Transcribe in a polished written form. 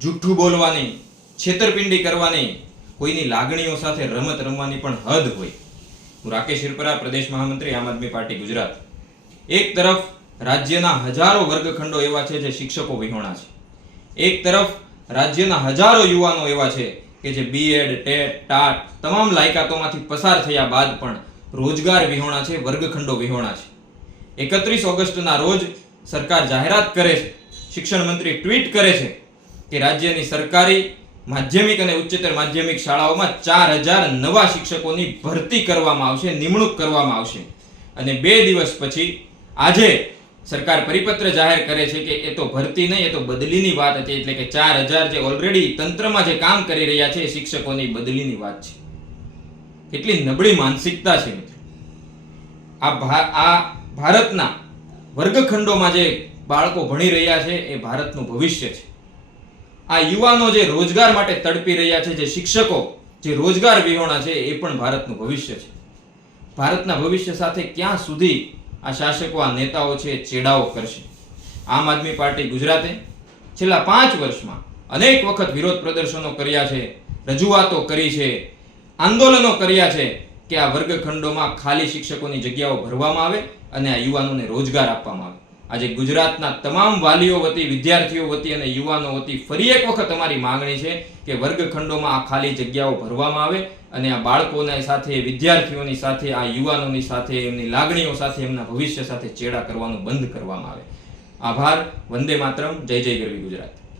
જૂઠું બોલવાની, છેતરપિંડી કરવાની, કોઈની લાગણીઓ સાથે રમત રમવાની પણ હદ હોય. હું રાકેશ હિરપરા, પ્રદેશ મહામંત્રી, આમ આદમી પાર્ટી ગુજરાત. એક તરફ રાજ્યના હજારો વર્ગખંડો એવા છે જે શિક્ષકો વિહોણા છે. એક તરફ રાજ્યના હજારો યુવાનો એવા છે કે જે બીએડ, ટેટ, ટાટ તમામ લાયકાતોમાંથી પસાર થયા બાદ પણ રોજગાર વિહોણા છે, વર્ગખંડો વિહોણા છે. 31 ઓગસ્ટના રોજ સરકાર જાહેરાત કરે છે, શિક્ષણ મંત્રી ટ્વીટ કરે છે કે રાજ્યની સરકારી માધ્યમિક અને ઉચ્ચતર માધ્યમિક શાળાઓમાં 4000 નવા શિક્ષકોની ભરતી કરવામાં આવશે, નિમણૂક કરવામાં આવશે. અને 2 દિવસ પછી આજે સરકાર પરિપત્ર જાહેર કરે છે કે એ તો ભરતી નહીં, એ તો બદલીની વાત હતી. એટલે કે 4000 જે ઓલરેડી તંત્રમાં જે કામ કરી રહ્યા છે એ શિક્ષકોની બદલીની વાત છે. કેટલી નબળી માનસિકતા છે મિત્રો. આ ભારતના વર્ગખંડોમાં જે બાળકો ભણી રહ્યા છે એ ભારતનું ભવિષ્ય છે. આ યુવાનો જે રોજગાર માટે તડપી રહ્યા છે, જે શિક્ષકો જે રોજગાર વિહોણા છે એ પણ ભારતનું ભવિષ્ય છે. ભારતના ભવિષ્ય સાથે ક્યાં સુધી આ શાસકો, આ નેતાઓ છે ચેડાઓ કરશે? આમ આદમી પાર્ટી ગુજરાતે છેલ્લા 5 વર્ષમાં અનેક વખત વિરોધ પ્રદર્શનો કર્યા છે, રજૂઆતો કરી છે, આંદોલનો કર્યા છે કે આ વર્ગખંડોમાં ખાલી શિક્ષકોની જગ્યાઓ ભરવામાં આવે અને આ યુવાનોને રોજગાર આપવામાં આવે. આજે ગુજરાતના તમામ વાલીઓ વતી, વિદ્યાર્થીઓ વતી અને યુવાનો વતી ફરી એક વખત અમારી માંગણી છે કે વર્ગખંડોમાં આ ખાલી જગ્યાઓ ભરવામાં આવે અને આ બાળકોની સાથે, વિદ્યાર્થીઓની સાથે, આ યુવાનોની સાથે, એમની લાગણીઓ સાથે, એમના ભવિષ્ય સાથે ચેડા કરવાનું બંધ કરવામાં આવે. આભાર. વંદે માતરમ. જય જય ગરવી ગુજરાત.